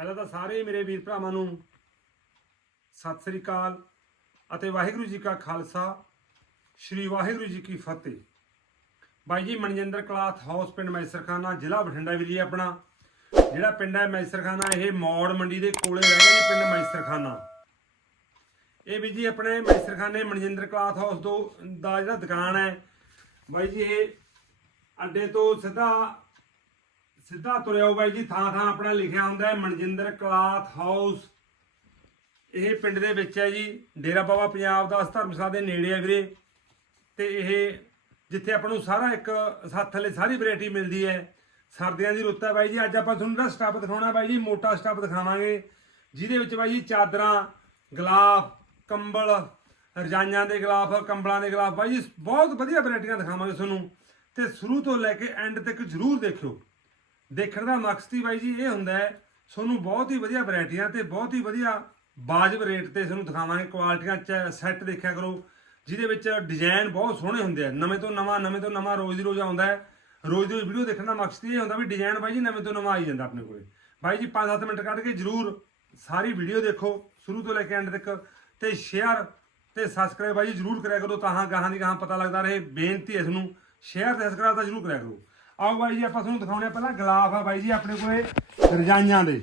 ਪਹਿਲਾਂ ਤਾਂ ਸਾਰੇ ਮੇਰੇ ਵੀਰ ਭਰਾਵਾਂ ਨੂੰ ਸਤਿ ਸ੍ਰੀ ਅਕਾਲ ਅਤੇ ਵਾਹਿਗੁਰੂ ਜੀ ਕਾ ਖਾਲਸਾ, ਸ੍ਰੀ ਵਾਹਿਗੁਰੂ ਜੀ ਕੀ ਫਤਿਹ। ਬਾਈ ਜੀ, ਮਨਜਿੰਦਰ ਕਲਾਥ ਹਾਊਸ ਪਿੰਡ ਮੈਸਰਖਾਨਾ, ਜ਼ਿਲ੍ਹਾ ਬਠਿੰਡਾ ਵੀ ਜੀ ਆਪਣਾ। ਜਿਹੜਾ ਪਿੰਡ ਹੈ ਮੈਸਰਖਾਨਾ, ਇਹ ਮੌੜ ਮੰਡੀ ਦੇ ਕੋਲੇ ਰਹਿ ਗਿਆ ਜੀ ਪਿੰਡ ਮੈਸਰਖਾਨਾ। ਇਹ ਵੀ ਜੀ ਆਪਣੇ ਮੈਸਰਖਾਨੇ ਮਨਜਿੰਦਰ ਕਲਾਥ ਹਾਊਸ ਤੋਂ, ਦਾ ਜਿਹੜਾ ਦੁਕਾਨ ਹੈ, ਬਾਈ ਜੀ, ਇਹ ਅੱਡੇ ਤੋਂ ਸਿੱਧਾ ਸਿੱਧਾ ਤੁਰਿਆ ਬਾਈ ਜੀ, ਥਾਂ ਥਾਂ ਆਪਣਾ ਲਿਖਿਆ ਹੁੰਦਾ ਹੈ, ਮਨਜਿੰਦਰ ਕਲਾਥ ਹਾਊਸ। ਇਹ ਪਿੰਡ ਦੇ ਵਿੱਚ ਹੈ ਜੀ, ਡੇਰਾ ਬਾਬਾ ਪੰਜਾਬ ਦਾ ਧਰਮਸ਼ਾਲਾ ਦੇ ਨੇੜੇ ਹੈ ਵੀਰੇ। ਤੇ ਇਹ ਜਿੱਥੇ ਆਪਾਂ ਨੂੰ ਸਾਰਾ ਇੱਕ ਸੱਤ ਥੱਲੇ ਸਾਰੀ ਵੈਰਾਈਟੀ ਮਿਲਦੀ ਹੈ। ਸਰਦੀਆਂ ਦੀ ਰੁੱਤ ਹੈ ਬਾਈ ਜੀ, ਅੱਜ ਆਪਾਂ ਤੁਹਾਨੂੰ ਜਿਹੜਾ ਸਟੱਫ ਦਿਖਾਉਣਾ ਬਾਈ ਜੀ, ਮੋਟਾ ਸਟੱਫ ਦਿਖਾਵਾਂਗੇ। ਜਿਹਦੇ ਵਿੱਚ ਬਾਈ ਜੀ ਚਾਦਰਾਂ, ਗਲਾਫ, ਕੰਬਲ, ਰਜਾਈਆਂ ਦੇ ਗਲਾਫ, ਕੰਬਲਾਂ ਦੇ ਗਲਾਫ, ਬਾਈ ਜੀ, ਬਹੁਤ ਵਧੀਆ ਵੈਰਾਈਟੀਆਂ ਦਿਖਾਵਾਂਗੇ ਤੁਹਾਨੂੰ। ਤੇ ਸ਼ੁਰੂ ਤੋਂ ਲੈ ਕੇ ਐਂਡ ਤੱਕ ਜ਼ਰੂਰ ਦੇਖਿਓ। ਦੇਖਣ ਦਾ ਮਕਸਦ ਹੀ ਬਾਈ ਜੀ ਇਹ ਹੁੰਦਾ ਹੈ, ਤੁਹਾਨੂੰ ਬਹੁਤ ਹੀ ਵਧੀਆ ਵੈਰਾਈਟੀਆਂ ਤੇ ਬਹੁਤ ਹੀ ਵਧੀਆ ਬਾਜਬ ਰੇਟ ਤੇ ਤੁਹਾਨੂੰ ਦਿਖਾਵਾਂਗੇ, ਕੁਆਲਿਟੀਆਂ ਚ ਸੈੱਟ ਦੇਖਿਆ ਕਰੋ, ਜਿਹਦੇ ਵਿੱਚ ਡਿਜ਼ਾਈਨ ਬਹੁਤ ਸੋਹਣੇ ਹੁੰਦੇ ਆ, ਨਵੇਂ ਤੋਂ ਨਵਾਂ, ਨਵੇਂ ਤੋਂ ਨਵਾਂ ਰੋਜ਼ ਦੀ ਰੋਜ਼ ਆਉਂਦਾ ਹੈ। ਰੋਜ਼ ਦੀ ਵੀਡੀਓ ਦੇਖਣ ਦਾ ਮਕਸਦ ਇਹ ਹੁੰਦਾ ਵੀ ਡਿਜ਼ਾਈਨ ਬਾਈ ਜੀ ਨਵੇਂ ਤੋਂ ਨਵਾਂ ਆਈ ਜਾਂਦਾ ਆਪਣੇ ਕੋਲੇ। ਬਾਈ ਜੀ 5-7 ਮਿੰਟ ਕੱਢ ਕੇ ਜਰੂਰ ਸਾਰੀ ਵੀਡੀਓ ਦੇਖੋ, ਸ਼ੁਰੂ ਤੋਂ ਲੈ ਕੇ ਐਂਡ ਤੱਕ ਤੇ ਸ਼ੇਅਰ ਤੇ ਸਬਸਕ੍ਰਾਈਬ ਬਾਈ ਜੀ ਜਰੂਰ ਕਰਿਆ ਕਰੋ, ਤਾਂ ਗਾਹਾਂ ਦੀ ਗਾਹਾਂ ਪਤਾ ਲੱਗਦਾ ਰਹੇ, ਬੇਨਤੀ ਹੈ ਨੂੰ ਸ਼ੇਅਰ ਤੇ ਸਬਸਕ੍ਰਾਈਬ ਤਾਂ ਜਰੂਰ ਕਰਿਆ ਕਰੋ। ਆਓ ਬਾਈ ਜੀ, ਆਪਾਂ ਤੁਹਾਨੂੰ ਦਿਖਾਉਣੇ ਆ ਪਹਿਲਾਂ ਗਲਾਫ ਆ ਬਾਈ ਜੀ ਆਪਣੇ ਕੋਲੇ ਰਜਾਈਆਂ ਦੇ।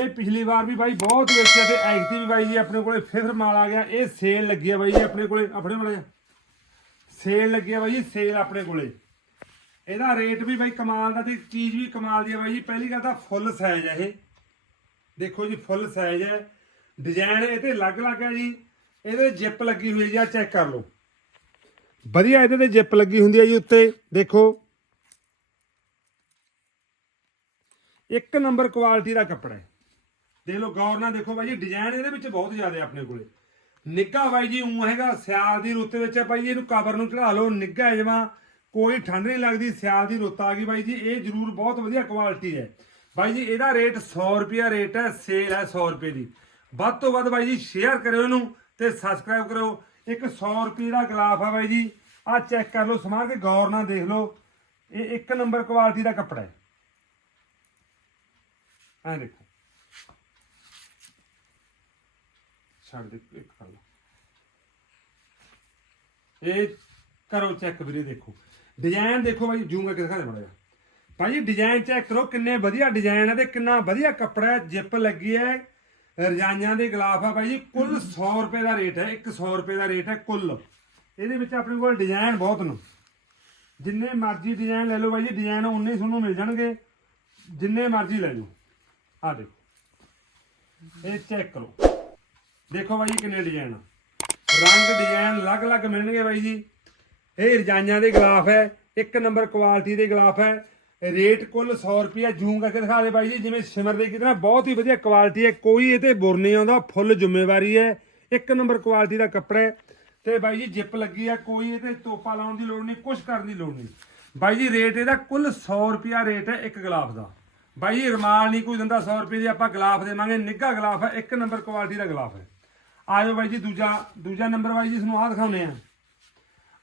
ਇਹ ਪਿਛਲੀ ਵਾਰ ਵੀ ਬਾਈ ਬਹੁਤ ਵੇਚਿਆ ਤੇ ਐਗਤੀ ਵੀ ਬਾਈ ਜੀ ਆਪਣੇ ਕੋਲੇ ਫਿਰ ਮਾਲ ਆ ਗਿਆ। ਇਹ ਸੇਲ ਲੱਗੀ ਆ ਬਾਈ ਜੀ ਆਪਣੇ ਕੋਲੇ। ਆਪਣੇ ਕੋਲੇ ਸੇਲ ਲੱਗੀ ਆ ਬਾਈ ਜੀ, ਸੇਲ ਆਪਣੇ ਕੋਲੇ। ਇਹਦਾ ਰੇਟ ਵੀ ਬਾਈ ਕਮਾਲ ਦਾ ਤੇ ਚੀਜ਼ ਵੀ ਕਮਾਲ ਦੀ ਆ ਬਾਈ ਜੀ। ਪਹਿਲੀ ਗੱਲ ਤਾਂ ਫੁੱਲ ਸਾਈਜ਼ ਹੈ ਇਹ। ਦੇਖੋ ਜੀ, ਫੁੱਲ ਸਾਈਜ਼ ਹੈ ਡਿਜ਼ਾਈਨ ਇਹ ਤੇ ਅਲੱਗ-ਅਲੱਗ ਹੈ ਜੀ। ਇਹਦੇ ਜਿੱਪ ਲੱਗੀ ਹੋਈ ਹੈ ਜੀ ਆ ਚੈੱਕ ਕਰ ਲਓ। ਵਧੀਆ ਇਹਦੇ ਤੇ ਜਿੱਪ ਲੱਗੀ ਹੁੰਦੀ ਹੈ ਜੀ ਉੱਤੇ। ਦੇਖੋ। ਇੱਕ ਨੰਬਰ ਕੁਆਲਿਟੀ ਦਾ ਕੱਪੜਾ ਹੈ। ਦੇਖ ਲਓ, ਗੌਰ ਨਾਲ ਦੇਖੋ ਬਾਈ ਜੀ ਡਿਜ਼ਾਈਨ ਇਹਦੇ ਵਿੱਚ ਬਹੁਤ ਜ਼ਿਆਦਾ ਆਪਣੇ ਕੋਲੇ। ਨਿੱਘਾ ਬਾਈ ਜੀ ਉਹ ਹੈਗਾ, ਸਿਆਲ ਦੀ ਰੁੱਤ ਵਿੱਚ ਹੈ ਬਾਈ ਜੀ, ਇਹਨੂੰ ਕਵਰ ਨੂੰ ਚੜਾ ਲਓ, ਨਿੱਘਾ ਹੈ ਜਮਾ। ਕੋਈ ਠੰਡ ਨਹੀਂ ਲੱਗਦੀ, ਸਿਆਲ ਦੀ ਰੁੱਤ ਆ ਗਈ ਬਾਈ ਜੀ, ਇਹ ਜ਼ਰੂਰ ਬਹੁਤ ਵਧੀਆ ਕੁਆਲਿਟੀ ਹੈ। ਬਾਈ ਜੀ, ਇਹਦਾ ਰੇਟ 100 ਰੁਪਿਆ ਰੇਟ ਹੈ ਸੇਲ ਹੈ 100 ਰੁਪਏ ਦੀ। ਵੱਧ ਤੋਂ ਵੱਧ ਬਾਈ ਜੀ ਸ਼ੇਅਰ ਕਰਿਓ ਇਹਨੂੰ ਤੇ ਸਬਸਕ੍ਰਾਈਬ ਕਰਿਓ। ਇੱਕ 100 ਰੁਪਏ ਦਾ ਗਲਾਫ ਆ ਬਾਈ ਜੀ ਆ ਚੈੱਕ ਕਰ ਲਓ ਸਮਾ ਕੇ ਗੌਰ ਨਾਲ ਦੇਖ ਲਓ। ਇਹ ਇੱਕ ਨੰਬਰ ਕੁਆਲਿਟੀ ਦਾ ਕੱਪੜਾ ਹੈ। ਐ ਦੇਖੋ। ਛੱਡ ਦੇ, ਇੱਕ ਕਰ ਲਓ ਇਹ ਕਰੋ ਚੈੱਕ ਵੀਰੇ ਦੇਖੋ। ਡਿਜ਼ਾਈਨ ਦੇਖੋ ਭਾਈ ਜੂਮ ਕਰਕੇ ਦਿਖਾ ਦੇ ਮੜਾ ਭਾਈ ਡਿਜ਼ਾਈਨ ਚੈੱਕ ਕਰੋ ਕਿੰਨੇ ਵਧੀਆ ਡਿਜ਼ਾਈਨ ਹੈ ਤੇ ਕਿੰਨਾ ਵਧੀਆ ਕੱਪੜਾ ਹੈ, ਜਿੱਪ ਲੱਗੀ ਹੈ। ਰਜਾਈਆਂ ਦੇ ਗਲਾਫ ਆ ਭਾਈ ਕੁੱਲ 100 ਰੁਪਏ ਦਾ ਰੇਟ ਹੈ, ਇੱਕ 100 ਰੁਪਏ ਦਾ ਰੇਟ ਹੈ ਕੁੱਲ। ਇਹਦੇ ਵਿੱਚ ਆਪਣੇ ਕੋਲ ਡਿਜ਼ਾਈਨ ਬਹੁਤ ਨੇ। ਜਿੰਨੇ ਮਰਜ਼ੀ ਡਿਜ਼ਾਈਨ ਲੈ ਲਓ ਭਾਈ ਜੀ ਡਿਜ਼ਾਈਨ ਉਨੇ ਹੀ ਤੁਹਾਨੂੰ ਮਿਲ ਜਾਣਗੇ। ਜਿੰਨੇ ਮਰਜ਼ੀ ਲੈ ਲਓ। ਆ ਦੇਖੋ। ਇਹ ਚੈੱਕ ਕਰੋ। ਦੇਖੋ ਬਾਈ ਜੀ ਕਿੰਨੇ ਡਿਜ਼ਾਈਨ ਆ। ਰੰਗ ਡਿਜ਼ਾਈਨ ਅਲੱਗ-ਅਲੱਗ ਮਿਲਣਗੇ ਬਾਈ ਜੀ। ਇਹ ਰਜਾਈਆਂ ਦੇ ਗਲਾਫ ਹੈ, ਇੱਕ ਨੰਬਰ ਕੁਆਲਿਟੀ ਦੇ ਗਲਾਫ ਹੈ। ਰੇਟ ਕੁੱਲ 100 ਰੁਪਿਆ ਜੂਮ ਕਰਕੇ ਦਿਖਾ ਦੇ ਬਾਈ ਜੀ, ਜਿਵੇਂ ਸਿਮਰ ਦੇ ਕਿਤਨਾ ਬਹੁਤ ਹੀ ਵਧੀਆ ਕੁਆਲਿਟੀ ਹੈ। ਕੋਈ ਇਹ ਤੇ ਬੁਰ ਨਹੀਂ ਆਉਂਦਾ ਫੁੱਲ ਜ਼ਿੰਮੇਵਾਰੀ ਹੈ। ਇੱਕ ਨੰਬਰ ਕੁਆਲਿਟੀ ਦਾ ਕੱਪੜਾ ਹੈ। ਤੇ ਬਾਈ ਜੀ ਜਿੱਪ ਲੱਗੀ ਆ, ਕੋਈ ਇਹਦੇ ਤੋਪਾ ਲਾਉਣ ਦੀ ਲੋੜ ਨਹੀਂ ਕੁਝ ਕਰਨ ਦੀ ਲੋੜ ਨਹੀਂ। ਬਾਈ ਜੀ ਰੇਟ ਇਹਦਾ ਕੁੱਲ 100 ਰੁਪਿਆ ਰੇਟ ਹੈ ਇੱਕ ਗਲਾਫ ਦਾ। ਬਾਈ ਜੀ ਰਮਾਲ ਨਹੀਂ ਕੋਈ ਦਿੰਦਾ 100 ਰੁਪਏ ਦੀ ਆਪਾਂ ਗਲਾਫ ਦੇਵਾਂਗੇ, ਨਿੱਘਾ ਗਲਾਫ ਹੈ, ਇੱਕ ਨੰਬਰ ਕੁਆਲਿਟੀ ਦਾ ਗਲਾਫ ਹੈ। ਆਜੋ ਬਾਈ ਜੀ, ਦੂਜਾ ਦੂਜਾ ਨੰਬਰ ਬਾਈ ਜੀ, ਤੁਹਾਨੂੰ ਆਹ ਦਿਖਾਉਂਦੇ ਆ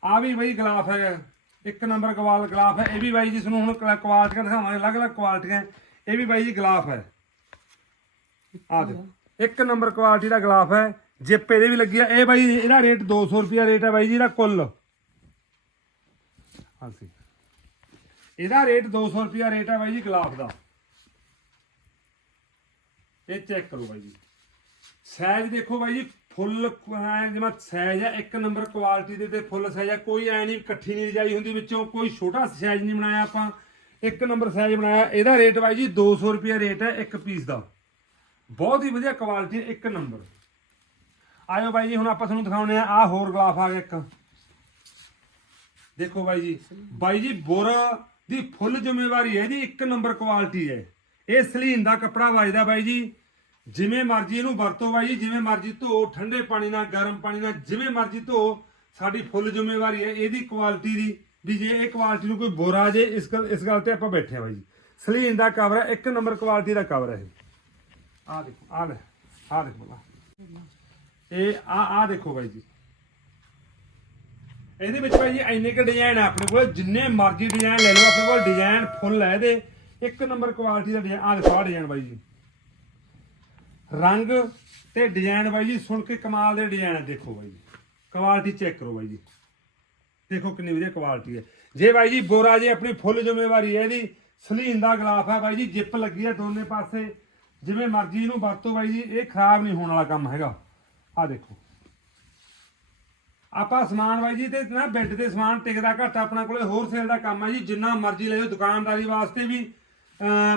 ਆ ਵੀ ਬਾਈ ਗਲਾਫ ਹੈ, ਇੱਕ ਨੰਬਰ ਕਵਾਲ ਗਲਾਫ ਹੈ, ਇਹ ਵੀ ਬਾਈ ਜੀ, ਤੁਹਾਨੂੰ ਹੁਣ ਕੁਆਲਿਟੀਆਂ ਦਿਖਾਵਾਂਗੇ, ਅਲੱਗ-ਅਲੱਗ ਕੁਆਲਿਟੀਆਂ ਇਹ ਵੀ ਬਾਈ ਜੀ ਗਲਾਫ ਹੈ। ਆ ਦੇਖੋ, ਇੱਕ ਨੰਬਰ ਕੁਆਲਿਟੀ ਦਾ ਗਲਾਫ ਹੈ, ਜਿੱਪ ਇਹਦੇ ਵੀ ਲੱਗੀ ਆ, ਇਹ ਬਾਈ ਇਹਦਾ ਰੇਟ 200 ਰੁਪਿਆ ਰੇਟ ਹੈ ਬਾਈ ਜੀ, ਇਹਦਾ ਕੁੱਲ। ਹਾਂਜੀ ਇਹਦਾ ਰੇਟ 200 ਰੁਪਿਆ ਰੇਟ ਹੈ ਬਾਈ ਜੀ ਗਲਾਫ ਦਾ। ਇਹ ਚੈੱਕ ਕਰੋ ਬਾਈ ਜੀ। ਸਾਈਜ਼ ਦੇਖੋ ਬਾਈ ਜੀ, ਫੁੱਲ ਜਿਵੇਂ ਸਾਈਜ਼ ਹੈ ਇੱਕ ਨੰਬਰ ਕੁਆਲਿਟੀ ਦੇ ਤੇ ਫੁੱਲ ਸਾਈਜ਼ ਹੈ ਕੋਈ ਐ ਨਹੀਂ ਇਕੱਠੀ ਨਹੀਂ ਰਜਾਈ ਹੁੰਦੀ ਵਿੱਚੋਂ, ਕੋਈ ਛੋਟਾ ਸਾਈਜ਼ ਨਹੀਂ ਬਣਾਇਆ ਆਪਾਂ। ਇੱਕ ਨੰਬਰ ਸਾਈਜ਼ ਬਣਾਇਆ। ਇਹਦਾ ਰੇਟ ਬਾਈ ਜੀ 200 ਰੁਪਏ ਰੇਟ ਹੈ ਇੱਕ ਪੀਸ ਦਾ। ਬਹੁਤ ਹੀ ਵਧੀਆ ਕੁਆਲਿਟੀ ਇੱਕ ਨੰਬਰ ਆਇਓ ਬਾਈ ਜੀ, ਹੁਣ ਆਪਾਂ ਤੁਹਾਨੂੰ ਦਿਖਾਉਣੇ ਆ ਆ ਹੋਰ ਗਲਾਫ ਆ ਗਿਆ ਇੱਕ। ਦੇਖੋ ਬਾਈ ਜੀ। ਬਾਈ ਜੀ, ਬੁਰ ਦੀ ਫੁੱਲ ਜ਼ਿੰਮੇਵਾਰੀ ਹੈ ਇਹਦੀ ਇੱਕ ਨੰਬਰ ਕੁਆਲਿਟੀ ਹੈ। ਇਹ ਸਲੀਨ ਦਾ ਕੱਪੜਾ ਵੱਜਦਾ ਬਾਈ ਜੀ। ਜਿਵੇਂ ਮਰਜ਼ੀ ਇਹਨੂੰ ਵਰਤੋ ਬਾਈ ਜੀ, ਜਿਵੇਂ ਮਰਜ਼ੀ ਧੋ, ਠੰਡੇ ਪਾਣੀ ਨਾਲ, ਗਰਮ ਪਾਣੀ ਨਾਲ, ਜਿਵੇਂ ਮਰਜ਼ੀ ਧੋ, ਸਾਡੀ ਫੁੱਲ ਜ਼ਿੰਮੇਵਾਰੀ ਹੈ, ਇਹਦੀ ਕੁਆਲਿਟੀ ਦੀ, ਵੀ ਜੇ ਇਹ ਕੁਆਲਿਟੀ ਨੂੰ ਕੋਈ ਬੁਰਾ ਜੇ, ਇਸ ਗੱਲ ਇਸ ਗੱਲ ਤੇ ਆਪਾਂ ਬੈਠੇ ਆ ਬਾਈ ਜੀ। ਸਲੀਨ ਦਾ ਕਵਰ ਹੈ, ਇੱਕ ਨੰਬਰ ਕੁਆਲਿਟੀ ਦਾ ਕਵਰ ਹੈ ਇਹ। ਆ ਦੇਖੋ ਆ ਲੈ ਆ ਦੇਖੋ ਬਲਾ ਇਹ ਆ ਆ ਦੇਖੋ ਬਾਈ ਜੀ। ਇਹਦੇ ਵਿੱਚ ਭਾਈ ਜੀ, ਇੰਨੇ ਕ ਡਿਜ਼ਾਈਨ ਆ ਆਪਣੇ ਕੋਲ, ਜਿੰਨੇ ਮਰਜ਼ੀ ਡਿਜ਼ਾਈਨ ਲੈ ਲਓ, ਆਪਣੇ ਕੋਲ ਡਿਜ਼ਾਈਨ ਫੁੱਲ ਹੈ ਇਹਦੇ। ਇੱਕ ਨੰਬਰ ਕੁਆਲਿਟੀ ਦਾ ਡਿਜ਼ਾਈਨ ਆ ਦੇਖੋ ਆ ਡਿਜ਼ਾਈਨ ਬਾਈ ਜੀ। ਰੰਗ ਤੇ ਡਿਜ਼ਾਈਨ ਬਾਈ ਜੀ, ਸੁਣ ਕੇ ਕਮਾਲ ਦੇ ਡਿਜ਼ਾਈਨ ਦੇਖੋ ਬਾਈ ਜੀ। ਕੁਆਲਿਟੀ ਚੈੱਕ ਕਰੋ ਬਾਈ ਜੀ। ਦੇਖੋ ਕਿੰਨੀ ਵਧੀਆ ਕੁਆਲਿਟੀ ਹੈ। ਜੇ ਬਾਈ ਜੀ, ਬੋਰਾ ਜੀ ਆਪਣੀ ਫੁੱਲ ਜ਼ਿੰਮੇਵਾਰੀ ਹੈ ਇਹਦੀ, ਸਲੀਨ ਦਾ ਗਲਾਫ ਹੈ ਬਾਈ ਜੀ, ਜਿੱਪ ਲੱਗੀ ਹੈ ਦੋਨੇ ਪਾਸੇ। ਜਿਵੇਂ ਮਰਜ਼ੀ ਇਹਨੂੰ ਵਰਤੋ ਬਾਈ ਜੀ, ਇਹ ਖਰਾਬ ਨਹੀਂ ਹੋਣ ਵਾਲਾ ਕੰਮ ਹੈਗਾ। ਆ ਦੇਖੋ। ਆਪਾਂ ਸਮਾਨ ਬਾਈ ਜੀ, ਤੇ ਨਾ ਬੈੱਡ ਤੇ ਸਮਾਨ ਟਿਕਦਾ ਘੱਟ, ਆਪਣਾ ਕੋਲੇ ਹੋਰ ਸੇਲ ਦਾ ਕੰਮ ਹੈ ਜੀ, ਜਿੰਨਾ ਮਰਜ਼ੀ ਲੈ ਜਾਓ, ਦੁਕਾਨਦਾਰੀ ਵਾਸਤੇ ਵੀ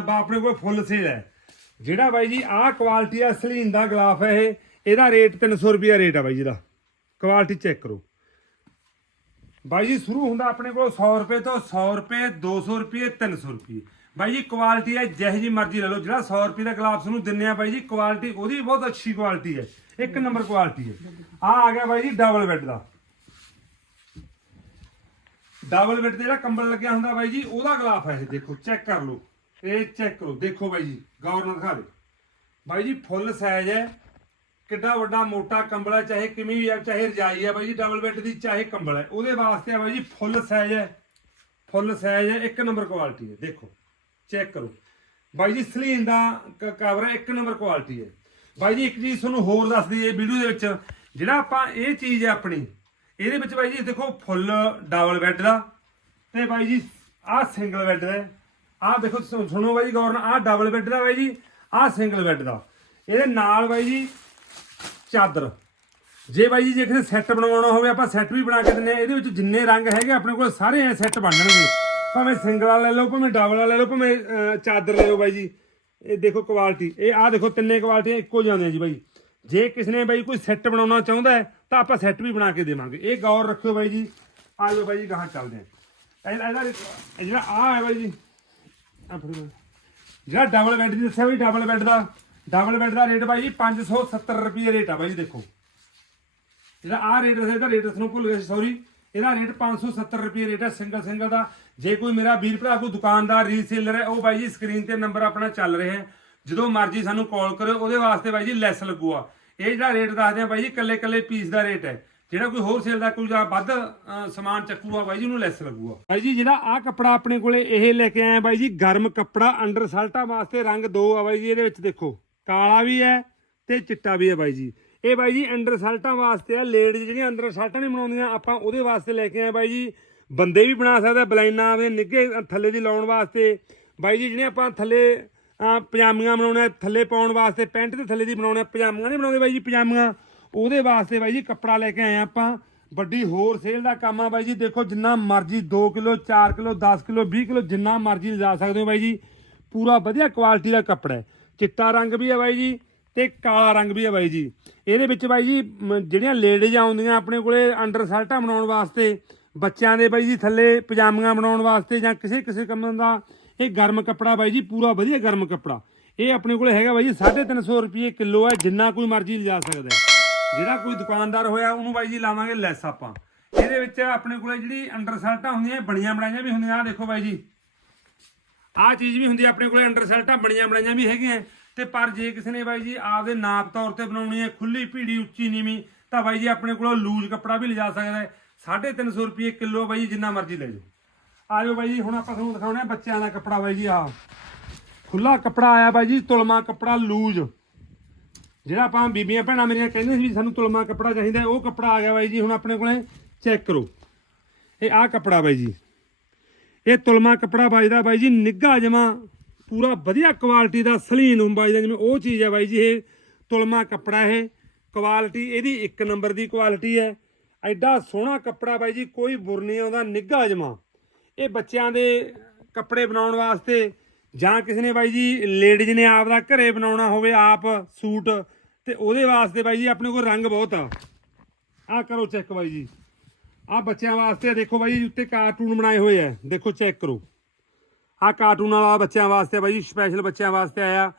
ਆਪਣੇ ਕੋਲ ਫੁੱਲ ਸੇਲ ਹੈ। ਜਿਹੜਾ ਬਾਈ ਜੀ, ਆਹ ਕੁਆਲਿਟੀ ਆ ਸਲੀਨ ਦਾ ਗਲਾਫ ਹੈ ਇਹ। ਇਹਦਾ ਰੇਟ 300 ਰੁਪਿਆ ਰੇਟ ਆ ਬਾਈ ਜੀ ਦਾ। ਕੁਆਲਿਟੀ ਚੈੱਕ ਕਰੋ। ਬਾਈ ਜੀ, ਸ਼ੁਰੂ ਹੁੰਦਾ ਆਪਣੇ ਕੋਲ 100 ਰੁਪਏ ਤੋਂ 100 ਰੁਪਏ 200 ਰੁਪਏ 300 ਰੁਪਏ। ਬਾਈ ਜੀ ਕੁਆਲਿਟੀ ਹੈ ਜਿਹੋ ਜੀ ਮਰਜ਼ੀ ਲੈ ਲਓ। ਜਿਹੜਾ 100 ਰੁਪਏ ਦਾ ਗਲਾਫਸ ਤੁਹਾਨੂੰ ਦਿੰਨੇ ਆ ਬਾਈ ਜੀ ਕੁਆਲਿਟੀ ਉਹਦੀ ਵੀ ਬਹੁਤ ਅੱਛੀ ਕੁਆਲਿਟੀ ਹੈ। ਇੱਕ ਨੰਬਰ ਕੁਆਲਿਟੀ ਹੈ। ਆ ਆ ਗਿਆ ਬਾਈ ਜੀ ਡਬਲ ਬੈੱਡ ਦਾ। ਡਬਲ ਬੈੱਡ ਤੇ ਜਿਹੜਾ ਕੰਬਲ ਲੱਗਿਆ ਹੁੰਦਾ ਬਾਈ ਜੀ, ਉਹਦਾ ਗਲਾਫ ਹੈ। ਇਹ ਦੇਖੋ ਚੈੱਕ ਕਰ ਲਓ। ਇਹ ਚੈੱਕ ਕਰੋ, ਦੇਖੋ ਬਾਈ ਜੀ, ਗੌਰ ਨਾਲ ਦਿਖਾ ਦੇ ਬਾਈ ਜੀ ਫੁੱਲ ਸਾਈਜ਼ ਹੈ। ਕਿੱਡਾ ਵੱਡਾ ਮੋਟਾ ਕੰਬਲ ਹੈ ਚਾਹੇ ਕਿਵੇਂ ਵੀ ਹੈ, ਚਾਹੇ ਰਜਾਈ ਹੈ, ਬਾਈ ਜੀ ਡਬਲ ਬੈੱਡ ਦੀ ਚਾਹੇ ਕੰਬਲ ਹੈ। ਉਹਦੇ ਵਾਸਤੇ ਆ ਬਾਈ ਜੀ ਫੁੱਲ ਸਾਈਜ਼ ਹੈ। ਫੁੱਲ ਸਾਈਜ਼ ਹੈ, ਇੱਕ ਨੰਬਰ ਕੁਆਲਿਟੀ ਹੈ। ਦੇਖੋ ਚੈੱਕ ਕਰੋ। ਬਾਈ ਜੀ, ਸਲੀਨ ਦਾ ਕਵਰ ਹੈ, ਇੱਕ ਨੰਬਰ ਕੁਆਲਿਟੀ ਹੈ। ਬਾਈ ਜੀ, ਇੱਕ ਚੀਜ਼ ਤੁਹਾਨੂੰ ਹੋਰ ਦੱਸ ਦਈਏ ਵੀਡੀਓ ਦੇ ਵਿੱਚ। ਜਿਹੜਾ ਆਪਾਂ ਇਹ ਚੀਜ਼ ਹੈ ਆਪਣੀ, ਇਹਦੇ ਵਿੱਚ ਬਾਈ ਜੀ, ਦੇਖੋ ਫੁੱਲ ਡਬਲ ਬੈੱਡ ਦਾ। ਤੇ ਬਾਈ ਜੀ, ਆਹ ਸਿੰਗਲ ਬੈੱਡ ਦਾ ਆਹ ਦੇਖੋ ਸੁ- ਸੁਣੋ ਬਾਈ ਜੀ ਗੌਰ ਨਾਲ ਆਹ ਡਬਲ ਬੈੱਡ ਦਾ ਬਾਈ ਜੀ ਆਹ ਸਿੰਗਲ ਬੈੱਡ ਦਾ। ਇਹਦੇ ਨਾਲ ਬਾਈ ਜੀ ਚਾਦਰ। ਜੇ ਬਾਈ ਜੀ ਜੇ ਕਿਸੇ ਸੈੱਟ ਬਣਵਾਉਣਾ ਹੋਵੇ ਆਪਾਂ ਸੈੱਟ ਵੀ ਬਣਾ ਕੇ ਦਿੰਨੇ ਆ ਇਹਦੇ ਵਿੱਚ ਜਿੰਨੇ ਰੰਗ ਹੈਗੇ ਆਪਣੇ ਕੋਲ ਸਾਰੇ ਐ ਸੈੱਟ ਬਣ ਜਾਣਗੇ। ਭਾਵੇਂ ਸਿੰਗਲ ਵਾਲਾ ਲੈ ਲਓ ਭਾਵੇਂ ਡਬਲ ਵਾਲਾ ਲੈ ਲਓ ਭਾਵੇਂ ਅਹ, ਚਾਦਰ ਲੈ ਲਓ ਬਾਈ ਜੀ। ਇਹ ਦੇਖੋ ਕੁਆਲਿਟੀ ਇਹ ਆਹ ਦੇਖੋ ਤਿੰਨੇ ਕੁਆਲਿਟੀਆਂ ਇੱਕੋ ਜਾਂਦੀਆਂ ਜੀ ਬਾਈ। ਜੇ ਕਿਸੇ ਨੇ ਬਾਈ ਕੋਈ ਸੈੱਟ ਬਣਾਉਣਾ ਚਾਹੁੰਦਾ ਹੈ ਤਾਂ ਆਪਾਂ ਸੈੱਟ ਵੀ ਬਣਾ ਕੇ ਦੇਵਾਂਗੇ। ਇਹ ਗੌਰ ਰੱਖਿਓ ਬਾਈ ਜੀ। ਆ ਜਾਓ ਬਾਈ ਜੀ ਗਾਹਾਂ ਚੱਲਦੇ ਆ ਇਹਦਾ ਇਹਦਾ ਇਹ ਜਿਹੜਾ ਆ ਹੈ ਬਾਈ ਜੀ ਆ ਫੜੋ ਬਾਈ। ਜਿਹੜਾ ਡਬਲ ਬੈੱਡ ਦੀ ਦੱਸਿਆ ਵੀ ਡਬਲ ਬੈੱਡ ਦਾ ਡਬਲ ਬੈੱਡ ਦਾ ਰੇਟ ਬਾਈ ਜੀ 570 ਰੁਪਏ ਰੇਟ ਆ ਬਾਈ ਜੀ, ਦੇਖੋ। ਜਿਹੜਾ ਆ ਰੇਟ ਦੱਸਿਆ, ਇਹਦਾ ਰੇਟ ਤੁਹਾਨੂੰ ਭੁੱਲ ਗਿਆ ਸੌਰੀ ਇਹਦਾ ਰੇਟ 570 ਰੁਪਏ ਰੇਟ ਹੈ ਸਿੰਗਲ ਸਿੰਗਲ ਦਾ। ਜੇ ਕੋਈ ਮੇਰਾ ਵੀਰ ਭਰਾ, ਕੋਈ ਦੁਕਾਨਦਾਰ ਰੀਸੇਲਰ ਹੈ, ਉਹ ਬਾਈ ਜੀ ਸਕਰੀਨ ਤੇ ਨੰਬਰ ਆਪਣਾ ਚੱਲ ਰਿਹਾ ਹੈ। ਜਦੋਂ ਮਰਜ਼ੀ ਸਾਨੂੰ ਕਾਲ ਕਰਿਓ, ਉਹਦੇ ਵਾਸਤੇ ਬਾਈ ਜੀ ਲੈਸ ਲੱਗੂਗਾ ਇਹ ਜਿਹੜਾ ਰੇਟ ਦੱਸਦੇ ਆ ਬਾਈ ਜੀ ਕੱਲੇ ਕੱਲੇ ਪੀਸ ਦਾ ਰੇਟ ਹੈ। ਜਿਹੜਾ ਕੋਈ ਹੋਰ ਸੇਲ ਦਾ ਕੋਈ ਜਾਂ ਵੱਧ ਅ, ਸਮਾਨ ਚੱਕੂਗਾ ਬਾਈ ਜੀ ਉਹਨੂੰ ਲੈਸ ਲੱਗੂਗਾ। ਬਾਈ ਜੀ ਜਿਹੜਾ ਆ ਕੱਪੜਾ ਆਪਣੇ ਕੋਲੇ ਇਹ ਲੈ ਕੇ ਆਇਆ ਬਾਈ ਜੀ ਗਰਮ ਕੱਪੜਾ ਅੰਡਰ ਸਲਟਾਂ ਵਾਸਤੇ ਰੰਗ ਦੋ ਆ ਬਾਈ ਜੀ ਇਹਦੇ ਵਿੱਚ ਦੇਖੋ ਕਾਲਾ ਵੀ ਹੈ ਤੇ ਚਿੱਟਾ ਵੀ ਹੈ ਬਾਈ ਜੀ। ਇਹ ਬਾਈ ਜੀ ਅੰਡਰ ਸਲਟਾਂ ਵਾਸਤੇ ਆ ਲੇਡੀਜ਼ ਜਿਹੜੀਆਂ ਅੰਡਰ ਸ਼ਰਟਾਂ ਨਹੀਂ ਬਣਾਉਂਦੀਆਂ ਆਪਾਂ ਉਹਦੇ ਵਾਸਤੇ ਲੈ ਕੇ ਆਏ ਬਾਈ ਜੀ। ਬੰਦੇ ਵੀ ਬਣਾ ਸਕਦਾ ਬਲਾਈਨਾਂ ਦੇ ਨਿੱਘੇ ਥੱਲੇ ਦੀ ਲਾਉਣ ਵਾਸਤੇ। ਬਾਈ ਜੀ ਜਿਹੜੇ ਆਪਾਂ ਥੱਲੇ ਅਹ, ਪਜਾਮੀਆਂ ਬਣਾਉਣੇ ਆ, ਥੱਲੇ ਪਾਉਣ ਵਾਸਤੇ ਪੈਂਟ ਦੇ ਥੱਲੇ ਦੀ ਬਣਾਉਣੇ ਆ, ਪਜਾਮੀਆਂ ਨਹੀਂ ਬਣਾਉਂਦੇ ਬਾਈ ਜੀ ਪਜਾਮੀਆਂ। ਉਹਦੇ ਵਾਸਤੇ ਬਾਈ ਜੀ ਕੱਪੜਾ ਲੈ ਕੇ ਆਏ ਆ ਆਪਾਂ। ਵੱਡੀ ਹੋਰ ਸੇਲ ਦਾ ਕੰਮ ਆ ਬਾਈ ਜੀ। ਦੇਖੋ ਜਿੰਨਾ ਮਰਜ਼ੀ 2 ਕਿਲੋ 4 ਕਿਲੋ 10 ਕਿਲੋ 20 ਕਿਲੋ ਜਿੰਨਾ ਮਰਜ਼ੀ ਲਿਜਾ ਸਕਦੇ ਹੋ ਬਾਈ ਜੀ। ਪੂਰਾ ਵਧੀਆ ਕੁਆਲਿਟੀ ਦਾ ਕੱਪੜਾ ਹੈ। ਚਿੱਟਾ ਰੰਗ ਵੀ ਹੈ ਬਾਈ ਜੀ ਤੇ ਕਾਲਾ ਰੰਗ ਵੀ ਹੈ ਬਾਈ ਜੀ। ਇਹਦੇ ਵਿੱਚ ਬਾਈ ਜੀ ਜਿਹੜੀਆਂ ਲੇਡੀਜ਼ ਆਉਂਦੀਆਂ ਆਪਣੇ ਕੋਲੇ ਅੰਡਰ ਸ਼ਰਟਾਂ ਬਣਾਉਣ ਵਾਸਤੇ, ਬੱਚਿਆਂ ਦੇ ਬਾਈ ਜੀ ਥੱਲੇ ਪਜਾਮੀਆਂ ਬਣਾਉਣ ਵਾਸਤੇ ਜਾਂ ਕਿਸੇ ਕਿਸੇ ਕੰਮ ਦਾ ਇਹ ਗਰਮ ਕੱਪੜਾ ਬਾਈ ਜੀ, ਪੂਰਾ ਵਧੀਆ ਗਰਮ ਕੱਪੜਾ। ਇਹ ਆਪਣੇ ਕੋਲੇ ਹੈਗਾ ਬਾਈ ਜੀ 350 ਰੁਪਏ ਕਿਲੋ ਹੈ, ਜਿੰਨਾ ਕੋਈ ਮਰਜ਼ੀ ਲਿਜਾ ਸਕਦਾ ਹੈ। ਜਿਹੜਾ ਕੋਈ ਦੁਕਾਨਦਾਰ ਹੋਇਆ, ਉਹਨੂੰ ਬਾਈ ਜੀ ਲਾਵਾਂਗੇ ਲੈਸ ਆਪਾਂ। ਇਹਦੇ ਵਿੱਚ ਆਪਣੇ ਕੋਲੇ ਜਿਹੜੀ ਅੰਡਰ ਸ਼ਰਟਾਂ ਹੁੰਦੀਆਂ ਬਣੀਆਂ ਬਣਾਈਆਂ ਵੀ ਹੁੰਦੀਆਂ। ਆਹ ਦੇਖੋ ਬਾਈ ਜੀ। ਆਹ ਚੀਜ਼ ਵੀ ਹੁੰਦੀ ਆਪਣੇ ਕੋਲੇ ਅੰਡਰ ਸ਼ਰਟਾਂ ਬਣੀਆਂ ਬਣਾਈਆਂ ਵੀ ਹੈਗੀਆਂ। ਤੇ ਪਰ ਜੇ ਕਿਸੇ ਨੇ ਬਾਈ ਜੀ ਆਪਦੇ ਨਾਪ ਤੌਰ ਤੇ ਬਣਾਉਣੀ ਹੈ, ਖੁੱਲੀ ਭੀੜੀ ਉੱਚੀ ਨੀਵੀਂ, ਤਾਂ ਬਾਈ ਜੀ ਆਪਣੇ ਕੋਲੋਂ ਲੂਜ਼ ਕੱਪੜਾ ਵੀ ਲਿਜਾ ਸਕਦਾ ਹੈ। 350 ਰੁਪਏ ਕਿਲੋ ਬਾਈ ਜੀ, ਜਿੰਨਾ ਮਰਜ਼ੀ ਲੈ ਜਾਓ। ਆ ਜਾਓ ਬਾਈ ਜੀ, ਹੁਣ ਆਪਾਂ ਤੁਹਾਨੂੰ ਦਿਖਾਉਣਾ ਬੱਚਿਆਂ ਦਾ ਕੱਪੜਾ ਬਾਈ ਜੀ ਆ ਖੁੱਲਾ ਕੱਪੜਾ ਆਇਆ ਬਾਈ ਜੀ, ਤੁਲਮਾ ਕੱਪੜਾ ਲੂਜ਼। ਜਿਹੜਾ ਆਪਾਂ ਬੀਬੀਆਂ ਭੈਣਾਂ ਮੇਰੀਆਂ ਕਹਿੰਦੇ ਸੀ ਵੀ ਸਾਨੂੰ ਤੁਲਮਾ ਕੱਪੜਾ ਚਾਹੀਦਾ, ਉਹ ਕੱਪੜਾ ਆ ਗਿਆ ਬਾਈ ਜੀ, ਹੁਣ ਆਪਣੇ ਕੋਲੇ ਚੈੱਕ ਕਰੋ। ਇਹ ਆਹ ਕੱਪੜਾ ਬਾਈ ਜੀ। ਇਹ ਤੁਲਮਾ ਕੱਪੜਾ ਵੱਜਦਾ ਬਾਈ ਜੀ, ਨਿੱਘਾ ਜਮਾ, ਪੂਰਾ ਵਧੀਆ ਕੁਆਲਿਟੀ ਦਾ ਸਲੀਨ ਹੁੰਦਾ ਵੱਜਦਾ ਜਿਵੇਂ ਉਹ ਚੀਜ਼ ਹੈ ਬਾਈ ਜੀ, ਇਹ ਤੁਲਮਾ ਕੱਪੜਾ ਇਹ। ਕੁਆਲਿਟੀ ਇਹਦੀ ਇੱਕ ਨੰਬਰ ਦੀ ਕੁਆਲਿਟੀ ਹੈ। ਐਡਾ ਸੋਹਣਾ ਕੱਪੜਾ ਬਾਈ ਜੀ, ਕੋਈ ਬੁਰ ਨਹੀਂ ਆਉਂਦਾ, ਨਿੱਘਾ ਜਮਾ। ਇਹ ਬੱਚਿਆਂ ਦੇ ਕੱਪੜੇ ਬਣਾਉਣ ਵਾਸਤੇ ਜਾਂ ਕਿਸੇ ਨੇ ਬਾਈ ਜੀ ਲੇਡੀਜ਼ ਨੇ ਆਪ ਦਾ ਘਰੇ ਬਣਾਉਣਾ ਹੋਵੇ, ਆਪ ਸੂਟ ਤੇ ਉਹਦੇ ਵਾਸਤੇ ਬਾਈ ਜੀ ਆਪਣੇ ਕੋਲ ਰੰਗ ਬਹੁਤ ਆ। ਆਹ ਕਰੋ ਚੈੱਕ ਬਾਈ ਜੀ। ਆ ਬੱਚਿਆਂ ਵਾਸਤੇ ਦੇਖੋ ਬਾਈ ਜੀ, ਉੱਤੇ ਕਾਰਟੂਨ ਬਣਾਏ ਹੋਏ ਆ। ਦੇਖੋ ਚੈੱਕ ਕਰੋ। ਆ ਕਾਰਟੂਨ ਵਾਲਾ ਬੱਚਿਆਂ ਵਾਸਤੇ ਬਾਈ ਜੀ ਸਪੈਸ਼ਲ ਬੱਚਿਆਂ ਵਾਸਤੇ ਆਇਆ।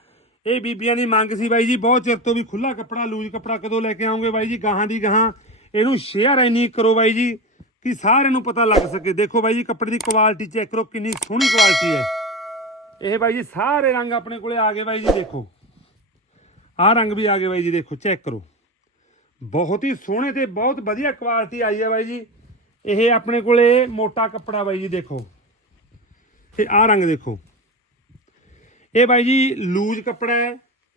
ਇਹ ਬੀਬੀਆਂ ਦੀ ਮੰਗ ਸੀ ਬਾਈ ਜੀ, ਬਹੁਤ ਚਿਰ ਤੋਂ ਵੀ ਖੁੱਲਾ ਕੱਪੜਾ, ਲੂਜ਼ ਕੱਪੜਾ ਕਦੋਂ ਲੈ ਕੇ ਆਉਂਗੇ ਬਾਈ ਜੀ, ਗਾਹਾਂ ਦੀ ਗਾਹਾਂ। ਇਹਨੂੰ ਸ਼ੇਅਰ ਐਨੀ ਕਰੋ ਬਾਈ ਜੀ, ਕਿ ਸਾਰਿਆਂ ਨੂੰ ਪਤਾ ਲੱਗ ਸਕੇ। ਦੇਖੋ ਬਾਈ ਜੀ, ਕੱਪੜੇ ਦੀ ਕੁਆਲਿਟੀ ਚੈੱਕ ਕਰੋ, ਕਿੰਨੀ ਸੋਹਣੀ ਕੁਆਲਿਟੀ ਹੈ। ਇਹ ਬਾਈ ਜੀ, ਸਾਰੇ ਰੰਗ ਆਪਣੇ ਕੋਲੇ ਆ ਗਏ ਬਾਈ ਜੀ, ਦੇਖੋ। ਆਹ ਰੰਗ ਵੀ ਆ ਗਏ ਬਾਈ ਜੀ, ਦੇਖੋ ਚੈੱਕ ਕਰੋ। ਬਹੁਤ ਹੀ ਸੋਹਣੇ ਤੇ ਬਹੁਤ ਵਧੀਆ ਕੁਆਲਿਟੀ ਆਈ ਹੈ ਬਾਈ ਜੀ। ਇਹ ਆਪਣੇ ਕੋਲੇ ਮੋਟਾ ਕੱਪੜਾ ਬਾਈ ਜੀ, ਦੇਖੋ। ਤੇ ਆਹ ਰੰਗ ਦੇਖੋ। ਇਹ ਬਾਈ ਜੀ, ਲੂਜ਼ ਕੱਪੜਾ ਹੈ,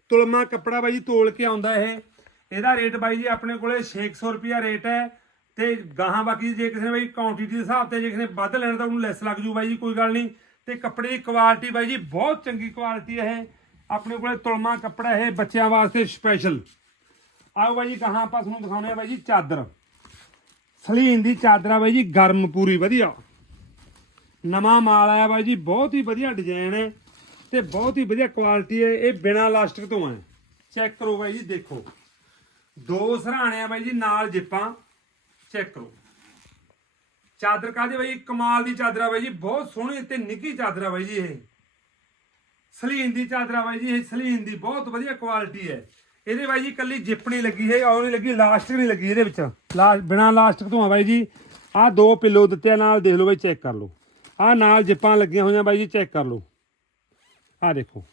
ਤੁਲਮਾ ਕੱਪੜਾ ਬਾਈ ਜੀ, ਤੋਲ ਕੇ ਆਉਂਦਾ ਇਹ। ਇਹਦਾ ਰੇਟ ਬਾਈ ਜੀ, ਆਪਣੇ ਕੋਲੇ 600 ਰੁਪਿਆ ਰੇਟ ਹੈ। ਤੇ ਗਾਹਾਂ ਬਾਕੀ ਜੇ ਕਿਸੇ ਨੇ ਬਾਈ ਕੁਆਂਟੀਟੀ ਦੇ ਹਿਸਾਬ ਤੇ ਜੇ ਕਿਸੇ ਨੇ ਵੱਧ ਲੈਣਾ ਤਾਂ ਉਹਨੂੰ ਲੈਸ ਲੱਗ ਜੂ ਬਾਈ ਜੀ, ਕੋਈ ਗੱਲ ਨਹੀਂ। ਤੇ ਕੱਪੜੇ ਦੀ ਕੁਆਲਿਟੀ ਬਾਈ ਜੀ, ਬਹੁਤ ਚੰਗੀ ਕੁਆਲਿਟੀ ਹੈ ਇਹ। ਆਪਣੇ ਕੋਲੇ ਤੁਲਮਾ ਕੱਪੜਾ ਇਹ ਬੱਚਿਆਂ ਵਾਸਤੇ ਸਪੈਸ਼ਲ ਆਓ ਬਾਈ ਜੀ ਕਹਾਂ ਆਪਾਂ ਤੁਹਾਨੂੰ ਦਿਖਾਉਂਦੇ ਆ ਬਾਈ ਜੀ ਚਾਦਰ। ਸਲੀਨ ਦੀ ਚਾਦਰ ਆ ਬਾਈ ਜੀ, ਗਰਮ ਪੂਰੀ, ਵਧੀਆ। ਨਵਾਂ ਮਾਲ ਆਇਆ ਬਾਈ ਜੀ, ਬਹੁਤ ਹੀ ਵਧੀਆ ਡਿਜ਼ਾਈਨ ਹੈ ਤੇ ਬਹੁਤ ਹੀ ਵਧੀਆ ਕੁਆਲਿਟੀ ਹੈ, ਇਹ ਬਿਨਾ ਲਾਸਟਿਕ ਤੋਂ ਹੈ। ਚੈੱਕ ਕਰੋ ਬਾਈ ਜੀ, ਦੇਖੋ। ਦੋ ਸਰਾਣੇ ਆ ਬਾਈ ਜੀ, ਨਾਲ ਜਿੱਪਾਂ। ਚੈੱਕ ਕਰੋ। ਚਾਦਰ ਕਾਦੀ ਬਾਈ ਕਮਾਲ ਦੀ ਚਾਦਰ ਆ ਬਾਈ ਜੀ, ਬਹੁਤ ਸੋਹਣੀ ਤੇ ਨਿੱਘੀ ਚਾਦਰ ਆ ਬਾਈ ਜੀ ਇਹ। ਸਲੀਨ ਦੀ ਚਾਦਰ ਆ ਬਾਈ ਜੀ, ਇਹ ਸਲੀਨ ਦੀ ਬਹੁਤ ਵਧੀਆ ਕੁਆਲਿਟੀ ਹੈ। ਇਹਦੇ ਬਾਈ ਜੀ ਕੱਲੀ ਜਿੱਪ ਨਹੀਂ ਲੱਗੀ ਹੈ ਔਰ ਨਹੀਂ ਲੱਗੀ ਲਾਸਟਿਕ ਨਹੀਂ ਲੱਗੀ ਇਹਦੇ ਵਿੱਚ। ਲਾ ਬਿਨਾ ਲਾਸਟਿਕ ਤੋਂ ਆ ਬਾਈ ਜੀ, ਆਹ ਦੋ ਪਿੱਲੋ ਦਿੱਤੇ ਆ ਨਾਲ, ਦੇਖ ਲਓ ਬਾਈ ਚੈੱਕ ਕਰ ਲਓ। ਆਹ ਨਾਲ ਜਿੱਪਾਂ ਲੱਗੀਆਂ ਹੋਈਆਂ ਬਾਈ ਜੀ ਚੈੱਕ ਕਰ ਲਓ। ਆਹ ਦੇਖੋ।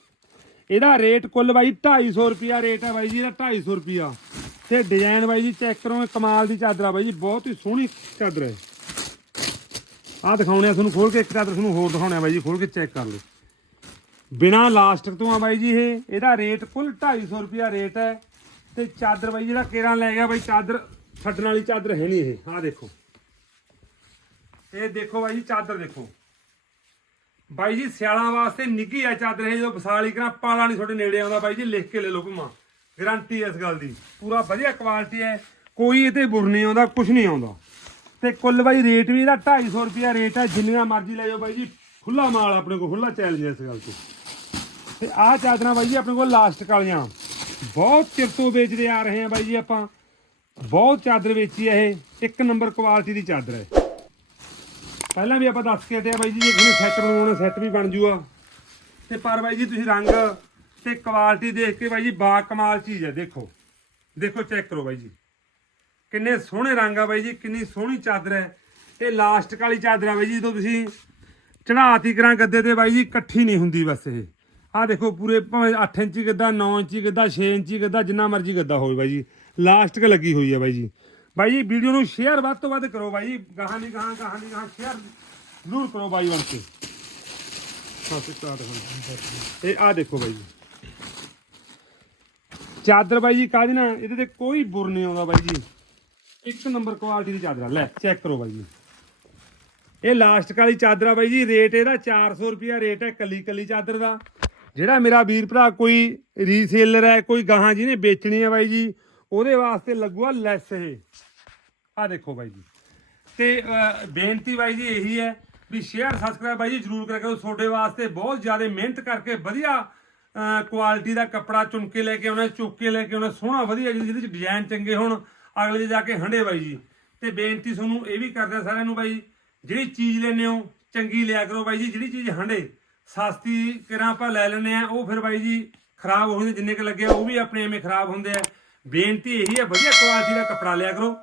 ਇਹਦਾ ਰੇਟ ਕੁੱਲ ਬਾਈ 250 ਰੁਪਿਆ ਰੇਟ ਹੈ ਬਾਈ ਜੀ, ਇਹਦਾ 250 ਰੁਪਿਆ ਤੇ ਡਿਜ਼ਾਈਨ ਬਾਈ ਜੀ ਚੈੱਕ ਕਰੋ ਕਮਾਲ ਦੀ ਚਾਦਰ ਆ ਬਾਈ ਜੀ, ਬਹੁਤ ਹੀ ਸੋਹਣੀ ਚਾਦਰ ਹੈ। ਆਹ ਦਿਖਾਉਣੇ ਆ ਤੁਹਾਨੂੰ, ਖੋਲ ਕੇ ਇੱਕ ਚਾਦਰ ਤੁਹਾਨੂੰ ਹੋਰ ਦਿਖਾਉਣੇ ਆ ਬਾਈ ਜੀ, ਖੋਲ ਕੇ ਚੈੱਕ ਕਰ ਲਓ। ਬਿਨਾ ਲਾਸਟਿਕ ਤੋਂ ਆ ਬਾਈ ਜੀ ਇਹ। ਇਹਦਾ ਰੇਟ ਕੁੱਲ 250 ਰੁਪਿਆ ਰੇਟ ਹੈ। ਤੇ ਚਾਦਰ ਬਾਈ, ਜਿਹੜਾ ਕੇਰਾਂ ਲੈ ਗਿਆ ਬਾਈ, ਚਾਦਰ ਛੱਡਣ ਵਾਲੀ ਚਾਦਰ ਹੈ ਨਹੀਂ ਇਹ। ਆਹ ਦੇਖੋ। ਇਹ ਦੇਖੋ ਬਾਈ ਜੀ, ਚਾਦਰ ਦੇਖੋ। ਬਾਈ ਜੀ, ਸਿਆਲਾਂ ਵਾਸਤੇ ਨਿੱਗੀ ਆ ਚਾਦਰ ਇਹ, ਜਦੋਂ ਵਿਸਾਲੀ ਕਰਾਂ, ਪਾਲਾ ਨਹੀਂ ਤੁਹਾਡੇ ਨੇੜੇ ਆਉਂਦਾ ਬਾਈ ਜੀ, ਲਿਖ ਕੇ ਲੈ ਲਓ ਘੁਮਾ। ਗਾਰੰਟੀ ਇਸ ਗੱਲ ਦੀ। ਪੂਰਾ ਵਧੀਆ ਕੁਆਲਿਟੀ ਹੈ। ਕੋਈ ਇਹ ਬੁਰ ਨਹੀਂ ਆਉਂਦਾ ਕੁਝ ਨਹੀਂ ਆਉਂਦਾ। ਤੇ ਕੁੱਲ ਬਾਈ ਰੇਟ ਵੀ ਇਹਦਾ 250 ਰੁਪਿਆ ਰੇਟ ਹੈ। ਜਿੰਨੀਆਂ ਮਰਜ਼ੀ ਲੈ ਜਾਓ ਬਾਈ ਜੀ। ਖੁੱਲਾ ਮਾਲ ਆਪਣੇ ਕੋਲ ਖੁੱਲਾ ਚੈਲੰਜ ਇਸ ਗੱਲ ਤੋਂ ਤੇ ਆਹ ਚਾਦਰਾਂ ਬਾਈ ਜੀ ਆਪਣੇ ਕੋਲ ਲਾਸਟਿਕ ਵਾਲੀਆਂ। ਬਹੁਤ ਚਿਰ ਤੋਂ ਵੇਚਦੇ ਆ ਰਹੇ ਆ ਬਾਈ ਜੀ ਆਪਾਂ। ਬਹੁਤ ਚਾਦਰ ਵੇਚੀ ਹੈ ਇਹ। ਇੱਕ ਨੰਬਰ ਕੁਆਲਿਟੀ ਦੀ ਚਾਦਰ ਹੈ। ਪਹਿਲਾਂ ਵੀ ਆਪਾਂ ਦੱਸ ਕੇ ਹਟੇ ਆ ਬਾਈ ਜੀ, ਜੇ ਕਿਸੇ ਸੈੱਟ ਬਣਾਉਣਾ ਸੈੱਟ ਵੀ ਬਣ ਜੂਗਾ ਤੇ ਪਰ ਬਾਈ ਜੀ, ਤੁਸੀਂ ਰੰਗ ਤੇ ਕੁਆਲਿਟੀ ਦੇਖ ਕੇ ਬਾਈ ਜੀ, ਬਾ ਕਮਾਲ ਚੀਜ਼ ਹੈ, ਦੇਖੋ। ਦੇਖੋ ਚੈੱਕ ਕਰੋ ਬਾਈ ਜੀ। ਕਿੰਨੇ ਸੋਹਣੇ ਰੰਗ ਆ ਬਾਈ ਜੀ, ਕਿੰਨੀ ਸੋਹਣੀ ਚਾਦਰ ਹੈ। ਇਹ ਲਾਸਟਿਕ ਵਾਲੀ ਚਾਦਰ ਆ ਬਾਈ ਜੀ, ਜਦੋਂ ਤੁਸੀਂ ਚੜਾਤੀ ਕਰਾਂ ਗੱਦੇ ਤੇ ਬਾਈ ਜੀ, ਇਕੱਠੀ ਨਹੀਂ ਹੁੰਦੀ ਬਸ ਇਹ। ਆਹ ਦੇਖੋ ਪੂਰੇ ਭਾਵੇਂ 8 ਇੰਚੀ ਗੱਦਾ 9 ਇੰਚੀ ਗੱਦਾ 6 ਇੰਚੀ ਗੱਦਾ, ਜਿੰਨਾ ਮਰਜ਼ੀ ਗੱਦਾ ਹੋਵੇ ਬਾਈ ਜੀ। ਲਾਸਟਿਕ ਲੱਗੀ ਹੋਈ ਹੈ ਬਾਈ ਜੀ। ਬਾਈ ਜੀ, ਵੀਡੀਓ ਨੂੰ ਸ਼ੇਅਰ ਵੱਧ ਤੋਂ ਵੱਧ ਕਰੋ ਬਾਈ ਜੀ। ਗਾਹਾਂ ਦੀ ਗਾਹਾਂ ਗਾਹਾਂ ਦੀ ਗਾਹਾਂ ਸ਼ੇਅਰ ਜ਼ਰੂਰ ਕਰੋ ਬਾਈ ਬਣ ਕੇ। ਇਹ ਆਹ ਦੇਖੋ ਬਾਈ ਜੀ। ਚਾਦਰ ਬਾਈ ਜੀ, ਕਾਹਦੀ ਨਾ ਇਹਦੇ ਤੇ ਕੋਈ ਬੁਰ ਨਹੀਂ ਆਉਂਦਾ ਬਾਈ ਜੀ। ਇੱਕ ਨੰਬਰ ਕੁਆਲਿਟੀ ਦੀ ਚਾਦਰ ਲੈ ਚੈੱਕ ਕਰੋ ਬਾਈ ਜੀ। ਇਹ ਲਾਸਟਿਕ ਵਾਲੀ ਚਾਦਰ ਆ ਬਾਈ ਜੀ? ਰੇਟ ਇਹਦਾ 400 ਰੁਪਿਆ ਰੇਟ ਹੈ ਕੱਲੀ ਕੱਲੀ ਚਾਦਰ ਦਾ। ਜਿਹੜਾ ਮੇਰਾ ਵੀਰ ਭਰਾ ਕੋਈ ਰੀਸੇਲਰ ਹੈ, ਕੋਈ ਗਾਹਾਂ ਜਿਹਨੇ ਵੇਚਣੀ ਹੈ ਬਾਈ ਜੀ, ਉਹਦੇ ਵਾਸਤੇ ਲੱਗੂਗਾ ਲੈਸ ਇਹ। ਆ ਦੇਖੋ ਬਾਈ ਜੀ। ਤੇ ਬੇਨਤੀ ਬਾਈ ਜੀ ਇਹੀ ਹੈ ਵੀ ਸ਼ੇਅਰ ਸਬਸਕ੍ਰਾਈਬ ਬਾਈ ਜੀ ਜਰੂਰ ਕਰਿਆ ਕਰੋ। ਤੁਹਾਡੇ ਵਾਸਤੇ ਬਹੁਤ ਜ਼ਿਆਦਾ ਮਿਹਨਤ ਕਰਕੇ ਵਧੀਆ ਕੁਆਲਿਟੀ ਦਾ ਕੱਪੜਾ ਚੁਣ ਕੇ ਲੈ ਕੇ ਆਉਣਾ, ਚੁੱਕ ਕੇ ਲੈ ਕੇ ਆਉਣਾ, ਸੋਹਣਾ ਵਧੀਆ ਜਿਹਦੇ ਚ ਡਿਜ਼ਾਈਨ ਚੰਗੇ ਹੋਣ, ਅਗਲੇ ਦੇ ਜਾ ਕੇ ਹੰਡੇ ਬਾਈ ਜੀ। ਤੇ ਬੇਨਤੀ ਤੁਹਾਨੂੰ ਇਹ ਵੀ ਕਰਦਾ ਸਾਰਿਆਂ ਨੂੰ ਬਾਈ, ਜਿਹੜੀ ਚੀਜ਼ ਲੈਨੇ ਹੋ, ਚੰਗੀ ਲਿਆ ਕਰੋ ਬਾਈ ਜੀ। ਜਿਹੜੀ ਚੀਜ਼ ਹੰਡੇ ਸਸਤੀ ਕਿਰਾਂ ਆਪਾਂ ਲੈ ਲੈਨੇ ਆ ਉਹ ਫਿਰ ਬਾਈ ਜੀ ਖਰਾਬ ਹੋ ਜਾਂਦੇ, ਜਿੰਨੇ ਕ ਲੱਗੇ ਉਹ ਵੀ ਆਪਣੇ ਐਵੇਂ ਖਰਾਬ ਹੁੰਦੇ ਆ। ਬੇਨਤੀ ਇਹੀ ਹੈ ਵਧੀਆ ਕੁਆਲਿਟੀ ਦਾ ਕੱਪੜਾ ਲਿਆ ਕਰੋ।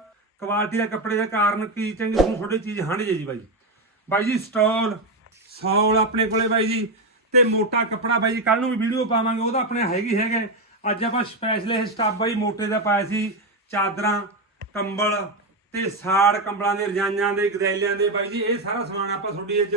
ਕੁਆਲਿਟੀ ਦਾ ਕੱਪੜੇ ਦੇ ਕਾਰਨ ਕੀ, ਚੰਗੀ ਤੁਹਾਨੂੰ ਤੁਹਾਡੀ ਚੀਜ਼ ਹੰਡ ਜੇ ਜੀ ਬਾਈ ਬਾਈ ਜੀ ਸਟਾਲ ਸੌਲ ਆਪਣੇ ਕੋਲੇ ਬਾਈ ਜੀ, ਤੇ ਮੋਟਾ ਕੱਪੜਾ ਬਾਈ ਜੀ ਕੱਲ ਨੂੰ ਵੀ ਵੀਡੀਓ ਪਾਵਾਂਗੇ, ਉਹਦਾ ਆਪਣੇ ਹੈਗੀ ਹੈਗੇ। ਅੱਜ ਆਪਾਂ ਸਪੈਸ਼ਲ ਇਹ ਸਟਾਫ ਬਾਈ ਮੋਟੇ ਦਾ ਪਾਇਆ ਸੀ, ਚਾਦਰਾਂ, ਕੰਬਲ ਤੇ ਸਾੜ ਕੰਬਲਾਂ ਦੇ ਰਜਾਈਆਂ ਦੇ, ਗਦੈਲਿਆਂ ਦੇ, ਬਾਈ ਜੀ, ਇਹ ਸਾਰਾ ਸਮਾਨ ਆਪਾਂ ਤੁਹਾਡੀ ਅੱਜ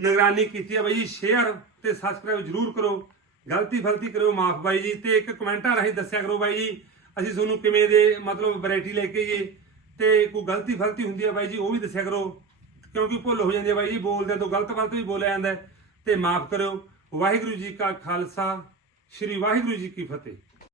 ਨਿਗਰਾਨੀ ਕੀਤੀ ਹੈ ਬਾਈ ਜੀ ਸ਼ੇਅਰ ਤੇ ਸਬਸਕ੍ਰਾਈਬ ਜਰੂਰ ਕਰੋ। ਗਲਤੀ ਫਲਤੀ ਕਰਿਓ, ਮਾਫ ਬਾਈ ਜੀ। ਤੇ ਇੱਕ ਕਮੈਂਟਾਂ ਰਾਹੀਂ ਦੱਸਿਆ ਕਰੋ ਬਾਈ ਜੀ, ਅਸੀਂ ਤੁਹਾਨੂੰ ਕਿਵੇਂ ਦੇ ਮਤਲਬ ਵੈਰਾਈਟੀ ਲੈ ਕੇ ਆਈਏ। ਤੇ ਕੋਈ ਗਲਤੀ ਫਲਤੀ ਹੁੰਦੀ ਹੈ ਬਾਈ ਜੀ, ਉਹ ਵੀ ਦੱਸਿਆ ਕਰੋ। ਕਿਉਂਕਿ ਭੁੱਲ ਹੋ ਜਾਂਦੀ ਹੈ ਬਾਈ ਜੀ ਬੋਲਦੇ ਤੋਂ ਗਲਤ ਫਲਤ ਵੀ ਬੋਲਿਆ ਜਾਂਦਾ ਹੈ। ਤੇ ਮਾਫ ਕਰਿਓ। ਵਾਹਿਗੁਰੂ ਜੀ ਕਾ ਖਾਲਸਾ, ਸ੍ਰੀ ਵਾਹਿਗੁਰੂ ਜੀ ਕੀ ਫਤਿਹ।